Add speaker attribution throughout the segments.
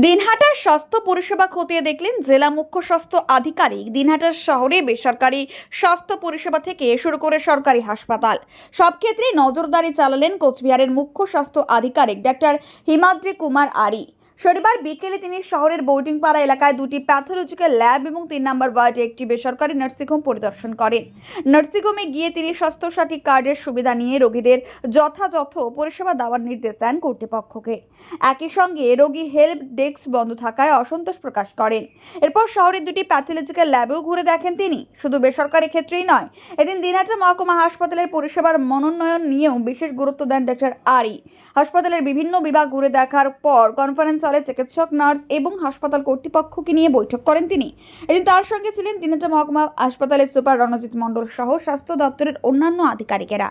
Speaker 1: দিনহাটার স্বাস্থ্য পরিষেবা খতিয়ে দেখলেন জেলা মুখ্য স্বাস্থ্য আধিকারিক। দিনহাটার শহরে বেসরকারি স্বাস্থ্য পরিষেবা থেকে শুরু করে সরকারি হাসপাতাল। সব ক্ষেত্রে নজরদারি চালালেন কোচবিহারের মুখ্য স্বাস্থ্য আধিকারিক ডাক্তার হিমাদ্রি কুমার আরি। শনিবার বিকেলে তিনি শহরের বোর্ডিংপাড়া এলাকায় দুটি প্যাথোলজিক্যাল ল্যাব এবং তিন নম্বর ওয়ার্ডে একটি বেসরকারি নার্সিংহোম পরিদর্শন করেন। নার্সিংহোমে গিয়ে তিনি স্বাস্থ্যসাথী কার্ডের সুবিধা নিয়ে রোগীদের যথাযথ পরিষেবা দেওয়ার নির্দেশ দেন কর্তৃপক্ষকে। একই সঙ্গে রোগী হেল্প ডেস্ক বন্ধ থাকায় অসন্তোষ প্রকাশ করেন। এরপর শহরের দুটি প্যাথোলজিক্যাল ল্যাবেও ঘুরে দেখেন তিনি। শুধু বেসরকারি ক্ষেত্রেই নয়, এদিন দিনহাটা মহকুমা হাসপাতালের পরিষেবার মনোন্নয়ন নিয়েও বিশেষ গুরুত্ব দেন ডাক্তার আরি। হাসপাতালের বিভিন্ন বিভাগ ঘুরে দেখার পর কনফারেন্স হলে চিকিৎসক, নার্স এবং হাসপাতাল কর্তৃপক্ষকে নিয়ে বৈঠক করেন তিনি। এদিন তার সঙ্গে ছিলেন দিনহাটা মহকুমা হাসপাতালের সুপার রণজিৎ মণ্ডল সহ স্বাস্থ্য দপ্তরের অন্যান্য আধিকারিকেরা।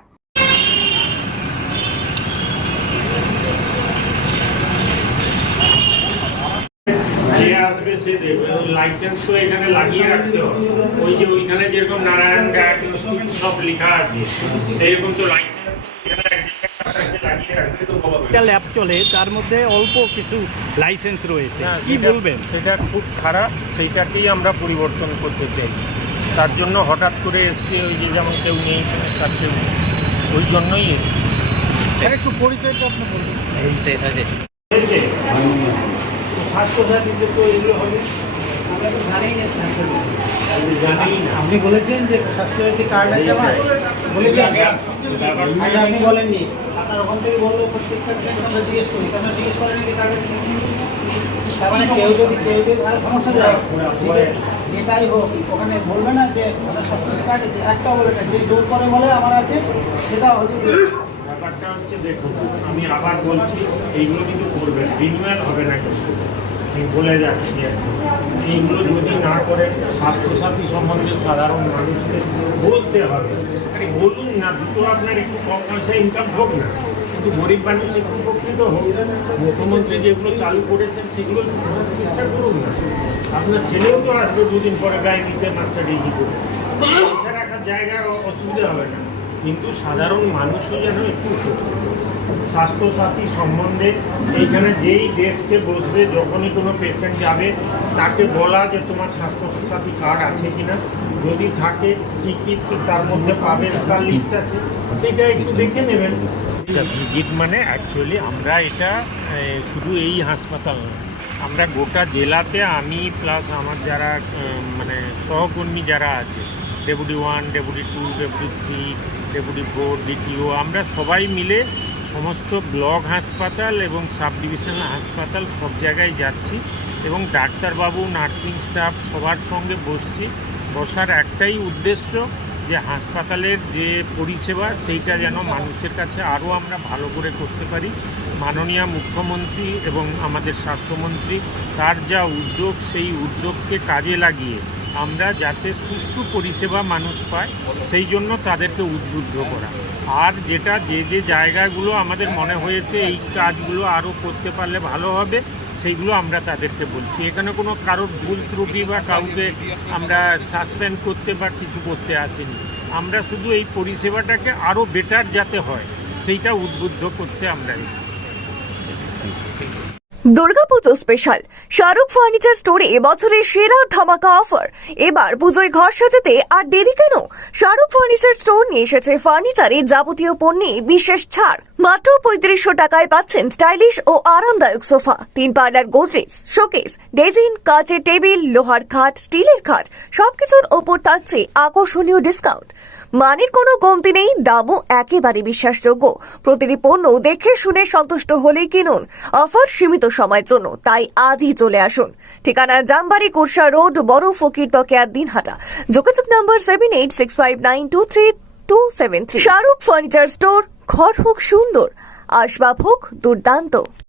Speaker 2: আসবে সে লাইসেন্স তো এখানে লাগিয়ে রাখতে হবে। ওই যে ওইখানে যেরকম নারায়ণ ডায়াগনস্টিক সব লেখা আছে এরকম তো লাইসেন্স
Speaker 3: ল্যাব চলে তার মধ্যে অল্প কিছু লাইসেন্স রয়েছে কি বলবেন
Speaker 2: সেটা খুব খারাপ সেইটাকেই আমরা পরিবর্তন করতে চাই তার জন্য হঠাৎ করে এসছি ওই যে যেমন কেউ নেই তার কেউ নেই। ওই জন্যই এসছি
Speaker 4: একটু পরিচয়টা আপনি বলবেন
Speaker 5: এই সে আছে
Speaker 2: স্বাস্থ্যসাথীতে তো এগুলো হবে জানি না
Speaker 4: আপনি বলেছেন যে স্বাস্থ্যসাথী কার্ড আছে আমার বলেছেন আপনি বলেননি আপনার ওখান থেকে বলল ক্ষেত্রে আমরা জিজ্ঞেস করি। কেন জিজ্ঞেস করেনি তার মানে কেউ যদি কেউ যদি তার সমস্যা যায় যেটাই হোক, ওখানে বলবে না যে আপনার স্বাস্থ্যসাথী কার্ড একটা বলে না, যে জোর করে বলে আমার আছে, সেটা হয়তো
Speaker 2: ব্যাপারটা হচ্ছে দেখুন, আমি আবার বলছি, এইগুলো কিন্তু করবেন, রিনিউয়াল হবে না কিন্তু। বলে যাচ্ছি। এইগুলো যদি না করে স্বাস্থ্যসাথী সম্বন্ধে সাধারণ মানুষকে বলতে হবে। আরে বলুন না, দুটো আপনার একটু কম পয়সা ইনকাম হোক না, কিন্তু গরিব মানুষ একটু উপকৃত হোক। মুখ্যমন্ত্রী যেগুলো চালু করেছেন, সেগুলো চেষ্টা করুন না। আপনার ছেলেও তো আসবে দুদিন পরে গায়ে দিতে, মাস্টার ডিগ্রি করে। রাখার জায়গায় অ- অসুবিধা হবে না। কিন্তু সাধারণ মানুষও যেন একটু স্বাস্থ্যসাথী সম্বন্ধে এইখানে যেই ডেস্কে বসবে যখনই কোনো পেশেন্ট যাবে, তাকে বলা যে তোমার স্বাস্থ্যসাথী কার্ড আছে কিনা। যদি থাকে কী কী তার মধ্যে পাবে, তার লিস্ট আছে। সেটা একটু দেখে নেবেন। ভিজিট মানে অ্যাকচুয়ালি আমরা এটা শুধু এই হাসপাতাল না, আমরা গোটা জেলাতে আমি প্লাস আমার যারা মানে সহকর্মী যারা আছে deputy one deputy two deputy three deputy four DTO আমরা সবাই মিলে সমস্ত ব্লক হাসপাতাল এবং সাব ডিভিশনাল হাসপাতাল সব জায়গায় যাচ্ছি এবং ডাক্তারবাবু, নার্সিং স্টাফ সবার সঙ্গে বসছি। বসার একটাই উদ্দেশ্য যে হাসপাতালের যে পরিষেবা, সেইটা যেন মানুষের কাছে আরও আমরা ভালো করে করতে পারি। মাননীয় মুখ্যমন্ত্রী এবং আমাদের স্বাস্থ্যমন্ত্রী, তার যা উদ্যোগ, সেই উদ্যোগকে কাজে লাগিয়ে আমরা যাতে সুষ্ঠু পরিষেবা মানুষ পায়, সেই জন্য তাদেরকে উদ্বুদ্ধ করা। আর যেটা যে যে জায়গাগুলো আমাদের মনে হয়েছে এই কাজগুলো আরও করতে পারলে ভালো হবে, সেইগুলো আমরা তাদেরকে বলছি। এখানে কোনো কারোর ভুল ত্রুটি বা কাউকে আমরা সাসপেন্ড করতে বা কিছু করতে আসিনি। আমরা শুধু এই পরিষেবাটাকে আরও বেটার যাতে হয়, সেইটা উদ্বুদ্ধ করতে আমরা এসেছি।
Speaker 6: দুর্গাপুজো স্পেশাল শাহরুখ ফার্নিচার স্টোরে এবছরের সেরা ধামাকা অফার এবার পুজোয় ঘর সাজাতে আর দেরি কেন? শাহরুখ ফার্নিচার স্টোর নিয়ে এসেছে ফার্নিচারে যাবতীয় পণ্যে বিশেষ ছাড়। মাত্র পঁয়ত্রিশশো টাকায় পাচ্ছেন স্টাইলিশ ও আরামদায়ক সোফা, তিন পার্লার গোদরেজ শোকেস ডেজিন কাচের টেবিল, লোহার খাট, স্টিলের খাট, সবকিছুর ওপর থাকছে আকর্ষণীয় ডিসকাউন্ট মানের কোনো কমতি নেই, দামও একেবারে বিশ্বাসযোগ্য। প্রতিটি পণ্য দেখে শুনে সন্তুষ্ট হলেই কিনুন। অফার সীমিত সময়ের জন্য, তাই আজই চলে আসুন। ঠিকানা জামবাড়ি, কুরসা রোড, বড় ফকির তকেয়ার দিনহাটা। যোগাযোগ নম্বর seven eight six five nine two three two seven three Shahrukh furniture store ঘর হোক সুন্দর আসবাব হোক দুর্দান্ত।